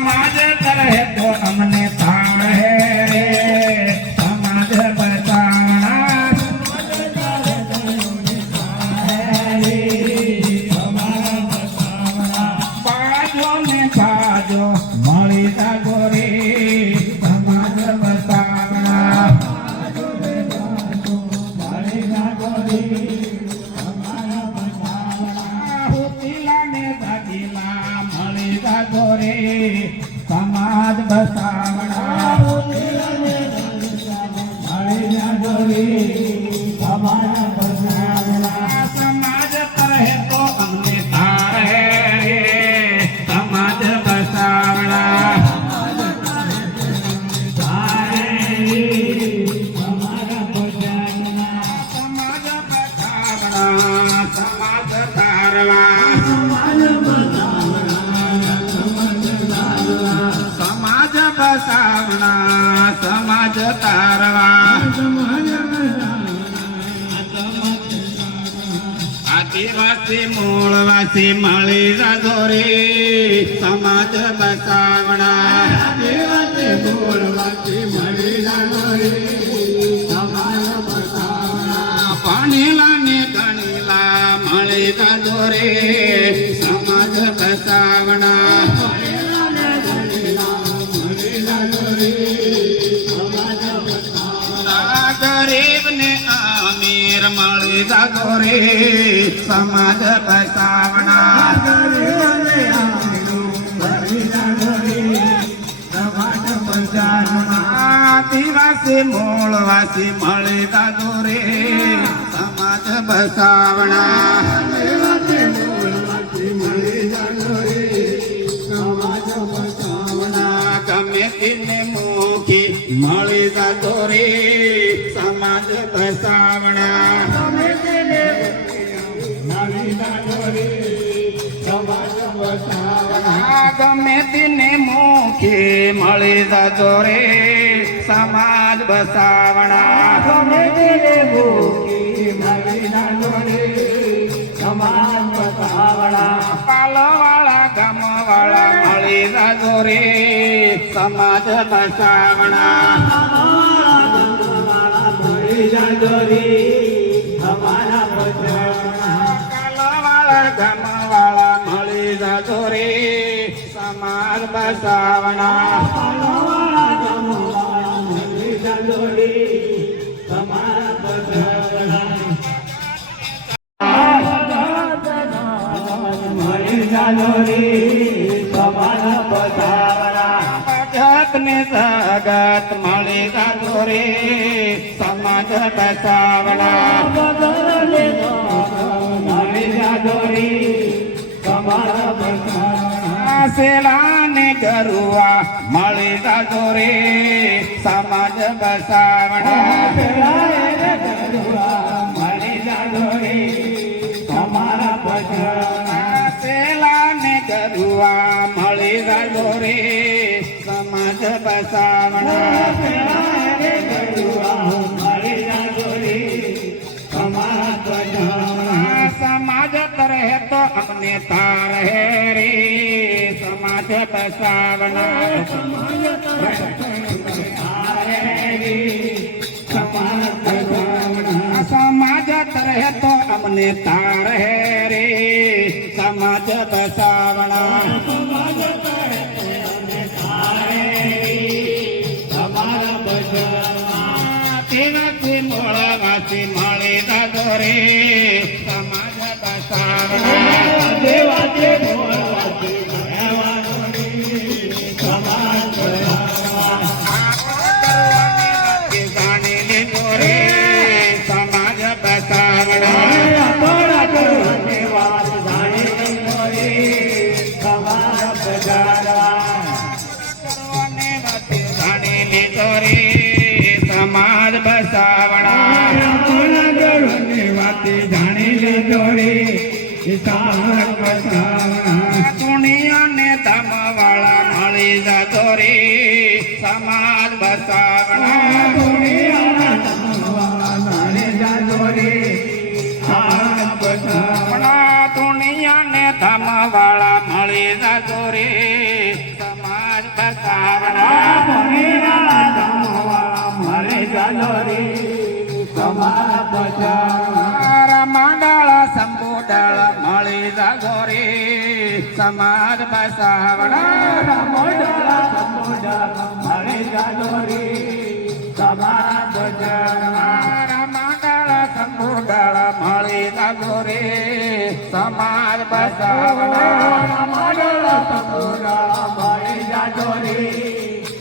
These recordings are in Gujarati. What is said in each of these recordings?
समाज तरह तो हमने ताण है रे समाज बचाना बाजो ने बाजो मળી जागो रे समाज बचावना हुतीला ने दादीला मળી जागो रे समाज बचावना मળી जागो रे समाज बचावना समाज तरह तो हमने तार है रे समाज बचावना समाज बचावना समाज तारवा समाज बचावना समाज तारवा आदिवासी मूळवासी मળી जागो रे समाज बचावना आदिवासी मूळवासी मળી जागो रे समाज बचावना पाणीला ने गणीला मળી जागो रे समाज बचावना गरीब ने अमीर मળી जागो रे समाज बचावना गरीब ने अमीर मળી जागो रे समाज बचावना आदिवासी मूळवासी मળી जागो रे समाज बचावना आदिवासी मूळवासी मળી जागो रे समाज बचावना गમે તેને મુખી મળી જાગો રે समाज बचावना गमे તેને મળી જાગો રે समाज बचावना गमे તેને મુખી મળી જાગો રે समाज बचावना गमे તેને મુખી મળી જાગો રે समाज बचावना पालवाळा गामवाळा મળી જાગો રે समाज बचावना जागो रे हमारा बचावना कालवाळा गामवाळा मળી जागो रे समाज बचावना कालवाळा गामवाळा मળી जागो रे समाज बचावना मળી जागो रे समाज बचावना जगत ने जगत मળી जागो रे समाज बचावना मળી जागो रे समाज बचावना सेला ने गरुआ मળી जागो रे समाज बचावना सेला ने गरुआ मળી जागो रे समाज बचावना सेला ने गरुआ मળી जागो रे समाज बचावना समाज तरह तो अपने तार है रे समाज बचावना समाज तरह तो अपने तार है रे समाज बचावना मूळवासी मળી जागो रे समाज बचावना देवाचे मूळवासी समाज बचावना रे समाज बचावना समाज बचावना जानी लीधो रे समाज बचावना दुनिया ने धमवाळा मળી जागो रे समाज बचावना दुनिया ने धमवाळा मળી जागो रे समाज बचावना दुनिया ने धमवाळा મળી જાગો રે સમાજ જાજોરી તમારા બચાવણા રમાડળ સંબોડળ મળી જાજો રે સમાજ બસાવણા મોઢા સમોઢા મળે જાજોરી તમારા બચાવણા રમાડળ સંબોડળ મળી જાજો રે સમાજ બસાવણા મોઢા સમોઢા મળે જાજોરી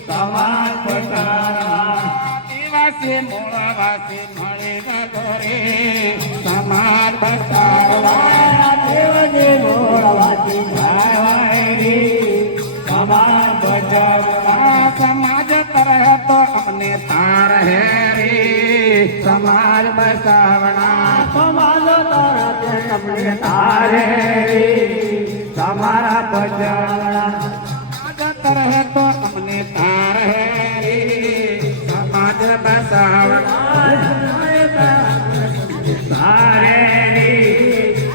તમારા બચાવણા આદિવાસી મૂળવાસી મળી જાજો રે સમાજ બસાવણા દેવજી મોળવાથી ભાઈ તમારા બચાવણા સમાજ તરહ તો અમને તાર હે રે સમાજ બસાવણા સમાજ તરફે તમને તારે તમારા બચાવણા સમાજ તરહ તો અમને તાર હે રે સમાજ બસાવણા તારે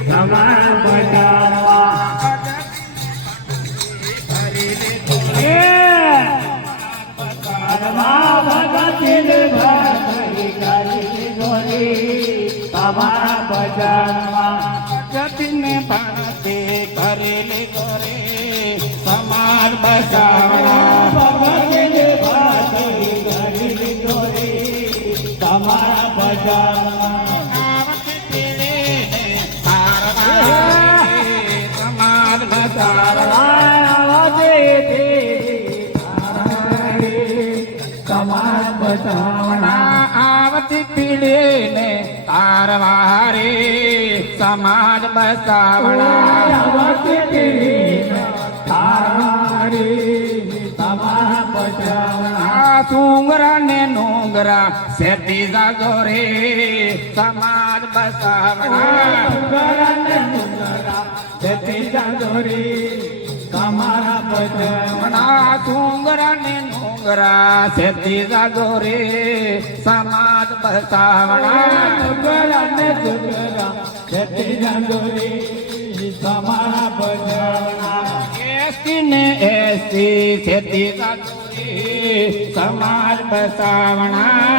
તમારા બચાવવા તમારા બચાવવા જતીને ભારતે કરેલી કરે સમાજ બસાવણા તમારા બચાવવા સમાજ બસાવણા તમારા બચાવણા આવતી પીડીને તારવારે સમાજ બસાવણા તમારા બચાવણા સુંગરા ને નોંગરા સેતી જાજો રે સમાજ બસાવણા તમારા બચાવણા સુંગરા ને નોંગરા સેતી જાજો રે સમાજ બસાવણા તમારા બચાવણા એસી ને એસી સેતી જાજો રે સમાજ બસાવણા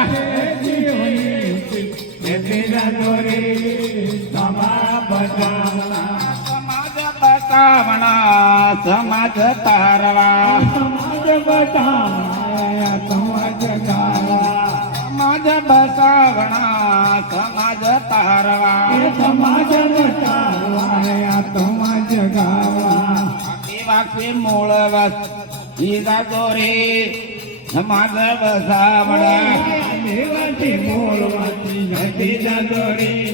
તમારા બચાવણા સમાજ બસાવણા સમાજ તારવા સમાજ બચાવણા સમાજ ગાવા સમાજ બસાવણા સમાજ તારવા સમાજ બચાવવા સમાજ ગાવા આદિવાસી મૂળ ઈજા દોરે સમાજ બસાવણા દેવાથી મોળવાથી જતી જાદોરી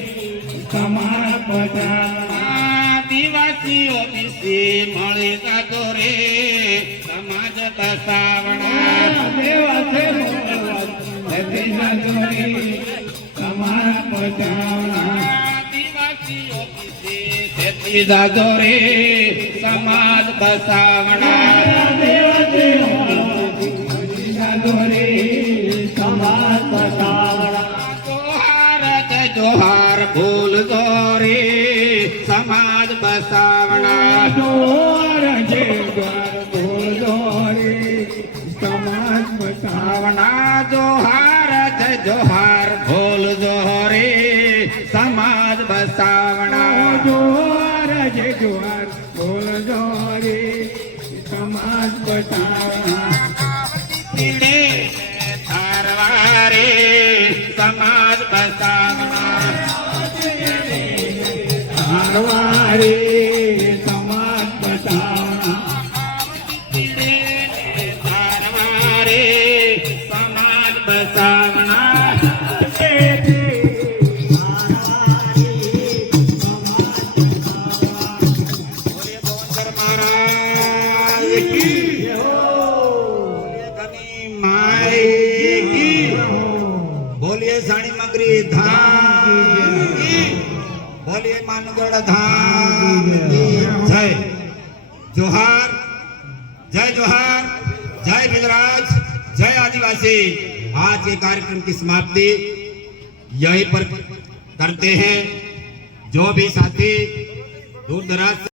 તમારા બચાવણા આદિવાસી ઓબીસી મળી જાજો રે સમાજ બસાવણા દેવાથી મોળવાથી જતી જાદોરી તમારા બચાવણા આદિવાસી ઓબીસી સેતી જાજો રે સમાજ બસાવણા દેવાથી મોળવાથી જતી જાદોરી તમારા બચાવણા જોહાર જય જોહાર ભૂલ દોરે સમાજ બસાવણા જોર જે દ્વાર બોલો રે સમાજ બચાવણા બસાવણા જોહાર જય જોહાર ભૂલ દોરે સમાજ બસાવણા જોર જે દ્વાર બોલો રે સમાજ બચાવણા પીડે તારવારે સમાજ બસાવણા હારવારે સમાજ બચાવણા પીડે તારવારે સમાજ બસાવણા બોલે બોંદર મહારાજ કી બોલે ધની માઈ કી બોलिए साड़ी मगरी धाम की बोलिए मानगढ़ धाम की जय जोहार जय बिजराज जय आदिवासी। आज के कार्यक्रम की समाप्ति यहीं पर करते हैं। जो भी साथी दूर दराज